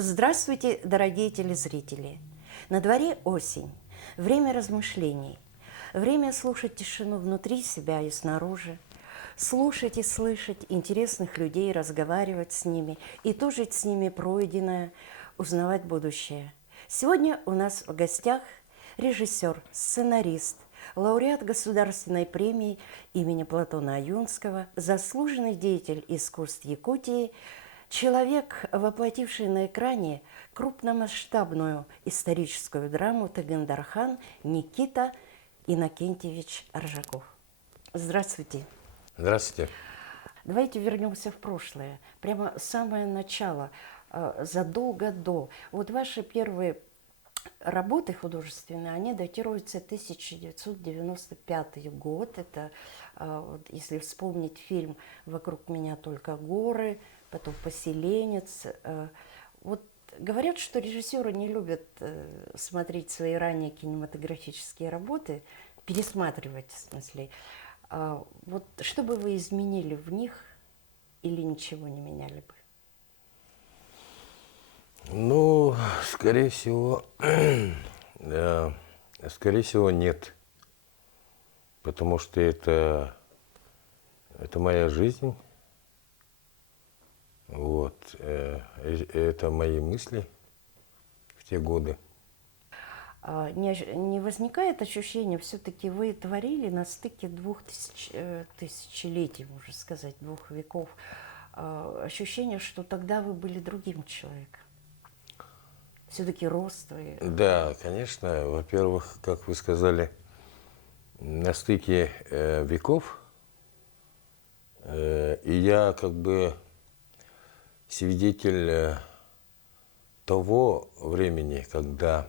Здравствуйте, дорогие телезрители! На дворе осень, время размышлений, время слушать тишину внутри себя и снаружи, слушать и слышать интересных людей, разговаривать с ними и тужить с ними пройденное, узнавать будущее. Сегодня у нас в гостях режиссер, сценарист, лауреат Государственной премии имени Платона Аюнского, заслуженный деятель искусств Якутии, человек, воплотивший на экране крупномасштабную историческую драму «Тагындархан» Никита Иннокентьевич Ржаков. Здравствуйте. Здравствуйте. Давайте вернемся в прошлое, прямо самое начало, задолго до. Вот ваши первые работы художественные, они датируются 1995 год. Это, вот, если вспомнить фильм «Вокруг меня только горы», потом «Поселенец». Вот говорят, что режиссеры не любят смотреть свои ранние кинематографические работы, пересматривать, в смысле. Вот что бы вы изменили в них или ничего не меняли бы? Ну, скорее всего, нет. Потому что это моя жизнь. Вот. Это мои мысли в те годы. Не возникает ощущения, все-таки вы творили на стыке двух тысячелетий, можно сказать, двух веков, ощущение, что тогда вы были другим человеком? Все-таки рост вы... Да, конечно. Во-первых, как вы сказали, на стыке веков. И я как бы свидетель того времени, когда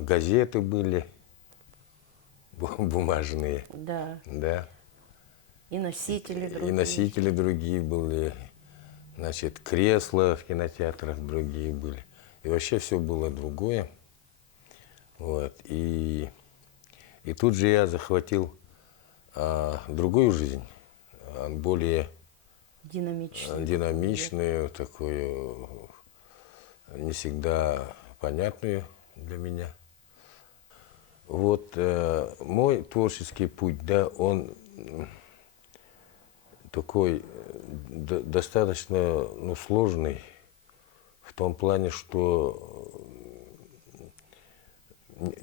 газеты были бумажные, Да, да, и носители и другие. носители другие были, значит, кресла в кинотеатрах другие были, и вообще все было другое, вот, и тут же я захватил другую жизнь, более динамичную, такую, не всегда понятную для меня. Вот мой творческий путь, да, он такой достаточно сложный в том плане, что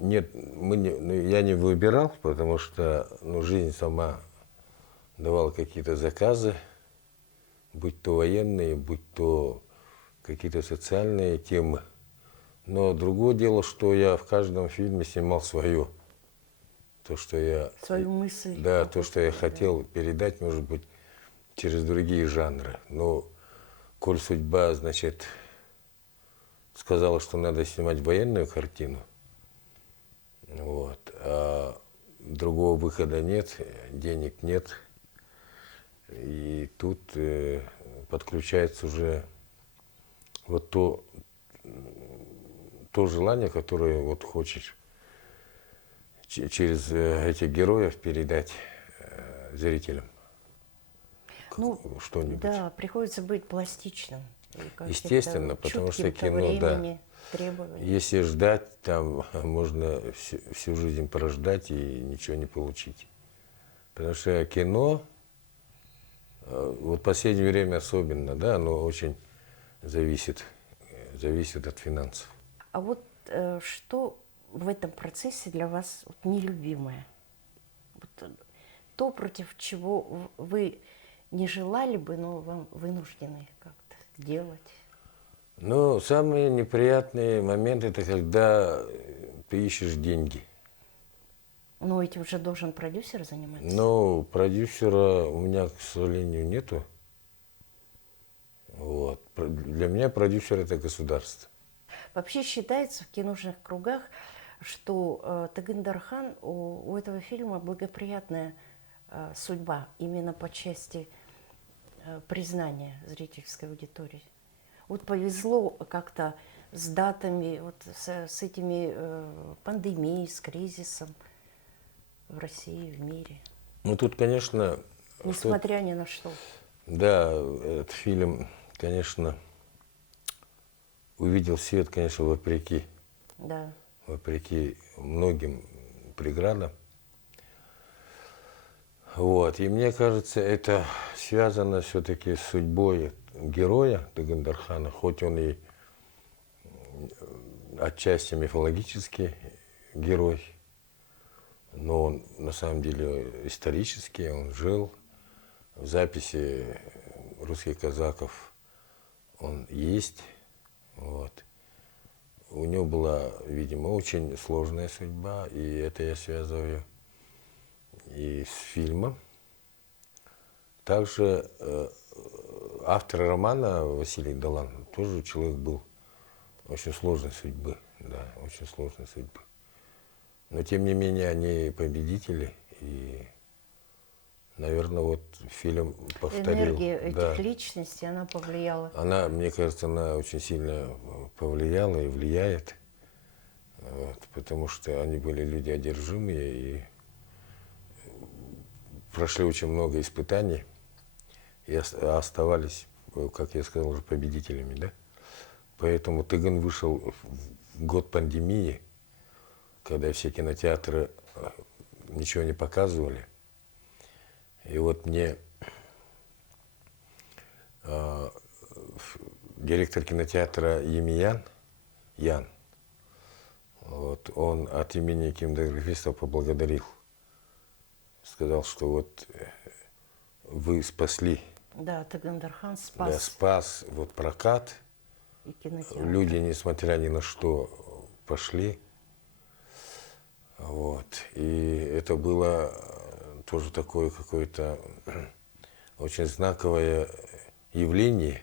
нет, я не выбирал, потому что жизнь сама давала какие-то заказы, будь то военные, будь то какие-то социальные темы. Но другое дело, что я в каждом фильме снимал свое. То, что я... Свою мысль. Да, то, что я хотел передать, может быть, через другие жанры. Но коль судьба, значит, сказала, что надо снимать военную картину, вот, а другого выхода нет, денег нет. И тут подключается уже вот то желание, которое вот хочешь через этих героев передать зрителям. Ну, что-нибудь. Да, приходится быть пластичным. Естественно, потому что кино, да, требований. если ждать, там можно всю жизнь прождать и ничего не получить. Потому что кино, вот в последнее время особенно, да, оно очень зависит от финансов. А вот что в этом процессе для вас вот нелюбимое? Вот, то, против чего вы не желали бы, но вам вынуждены как-то делать? Ну, самые неприятные моменты – это когда ты ищешь деньги. Но этим уже должен продюсер заниматься? Ну, продюсера у меня, к сожалению, нету. Вот. Для меня продюсер – это государство. Вообще считается в киношных кругах, что Тагындархан у этого фильма благоприятная судьба именно по части признания зрительской аудитории. Вот повезло как-то с датами, вот с этими пандемией, с кризисом в России, в мире. Ну, тут, конечно... Несмотря ни на что. Да, этот фильм, конечно, увидел свет, конечно, Да. вопреки многим преградам. Вот. И мне кажется, это связано все-таки с судьбой героя Тагандархана, хоть он и отчасти мифологический герой, но он на самом деле исторический, он жил. В записи русских казаков он есть. Вот. У него была, видимо, очень сложная судьба, и это я связываю и с фильмом. Также автор романа Василий Далан тоже человек был очень сложной судьбы, да, очень сложной судьбы. Но тем не менее они победители, и, наверное, вот фильм повторил. Энергия этих Да. личностей, она повлияла. Она, мне кажется, она очень сильно повлияла и влияет, вот, потому что они были люди одержимые и прошли очень много испытаний и оставались, как я сказал, уже победителями, да. Поэтому Тыгын вышел в год пандемии, когда все кинотеатры ничего не показывали. И вот мне директор кинотеатра Емиян, Ян, вот, он от имени кинематографистов поблагодарил. Сказал, что вот вы спасли, Да, Тагандархан да, спас спас вот прокат. и кинотеатр. Люди, несмотря ни на что, пошли. Вот. И это было тоже такое какое-то очень знаковое явление.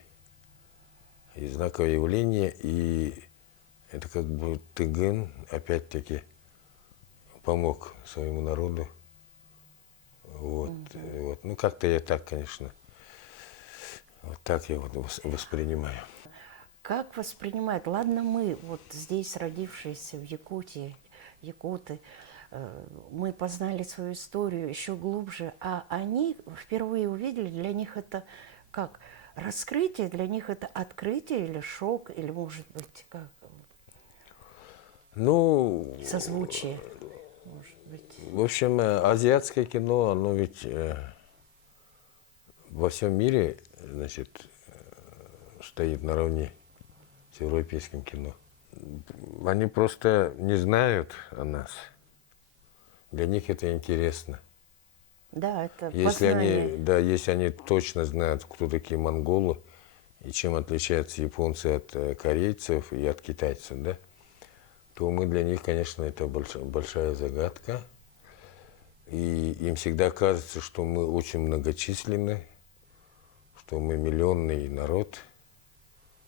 И знаковое явление, и это как бы Тыгын опять-таки помог своему народу. Вот. Вот. Ну, как-то я так, конечно, вот так я вот воспринимаю. Как воспринимают? Ладно, мы вот здесь, родившиеся в Якутии, якуты, мы познали свою историю еще глубже, а они впервые увидели, для них это как? Раскрытие, для них это открытие или шок, или, может быть, как? Ну, Созвучие, может быть. в общем, азиатское кино, оно ведь во всем мире, значит, стоит наравне с европейским кино. Они просто не знают о нас. Для них это интересно. Да, это Если познание. они, да, если они точно знают, кто такие монголы и чем отличаются японцы от корейцев и от китайцев, да, то мы для них, конечно, это большая загадка. И им всегда кажется, что мы очень многочисленны, что мы миллионный народ,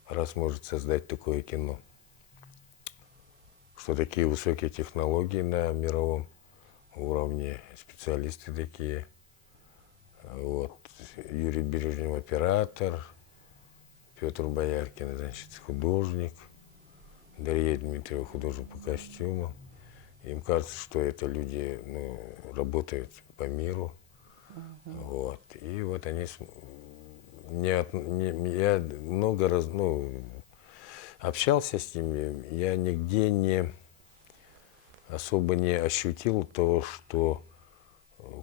раз может создать такое кино. Что такие высокие технологии на мировом уровне, специалисты такие. Вот. Юрий Бережнев оператор, Петр Бояркин, значит, художник, Дарья Дмитриева художник по костюмам. Им кажется, что это люди, ну, работают по миру. Вот. И вот они... я много раз, ну, общался с ними, я нигде не особо не ощутил того, что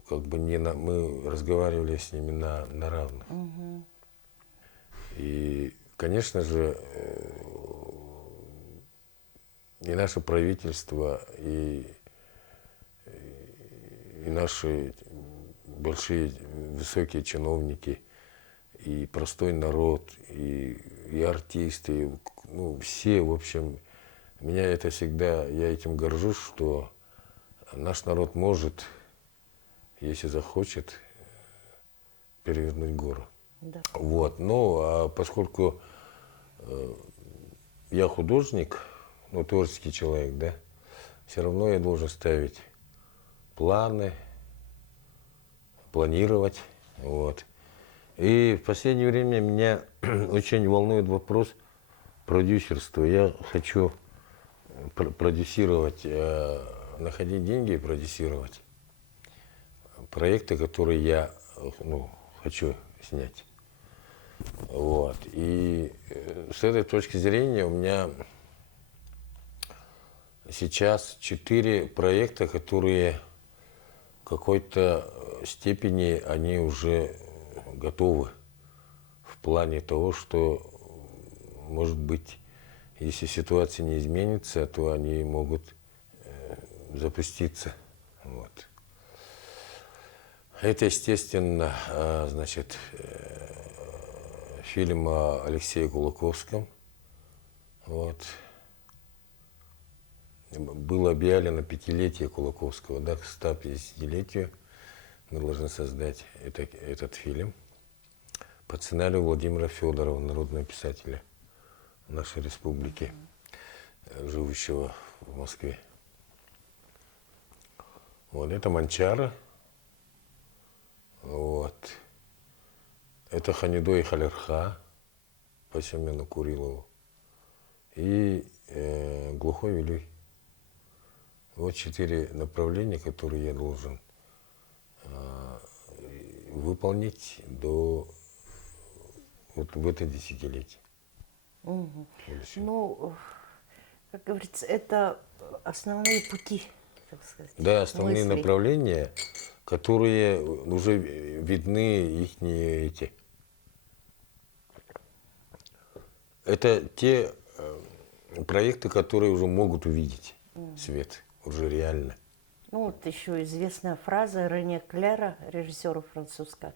как бы мы разговаривали с ними на равных. И, конечно же, и наше правительство, и наши большие высокие чиновники, и простой народ, и артисты, ну, все, в общем, меня это всегда, я этим горжусь, что наш народ может, если захочет, перевернуть гору. Да. Вот, ну, а поскольку я художник, ну, творческий человек, да, все равно я должен ставить планы, планировать, вот. И в последнее время меня очень волнует вопрос продюсерства. Я хочу продюсировать, находить деньги и продюсировать проекты, которые я, ну, хочу снять. Вот. И с этой точки зрения у меня сейчас 4 проекта, которые в какой-то степени они уже готовы в плане того, что, может быть, если ситуация не изменится, то они могут запуститься. Вот. Это, естественно, значит, фильм о Алексее Кулаковском. Вот. Было объявлено 5-летие Кулаковского, да, к 150-летию мы должны создать этот фильм по сценарию Владимира Федорова, народного писателя нашей республики, живущего в Москве. Вот это Манчара. Вот. Это Ханидо и Халерха по Семену Курилову. И Глухой Вилюй. Вот 4 направления, которые я должен выполнить вот в это десятилетие. Мгм. Будущего. Ну, как говорится, это основные пути, так сказать, Да, основные мыслей. направления, которые уже видны их эти. Это те проекты, которые уже могут увидеть свет, уже реально. Ну, вот еще известная фраза Рене Кляра, режиссера французского.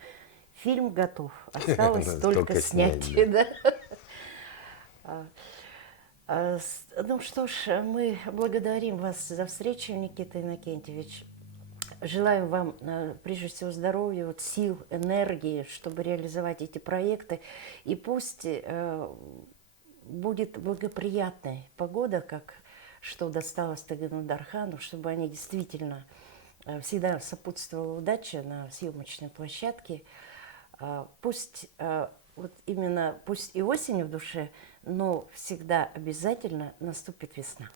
Фильм готов, осталось только Только снять. снять, Да? Ну что ж, мы благодарим вас за встречу, Никита Иннокентьевич. Желаем вам, прежде всего, здоровья, вот, сил, энергии, чтобы реализовать эти проекты. И пусть будет благоприятная погода, как что досталось Тагыну Дархану, чтобы они действительно всегда сопутствовала удача на съемочной площадке. Пусть вот именно, пусть и осень в душе, но всегда обязательно наступит весна.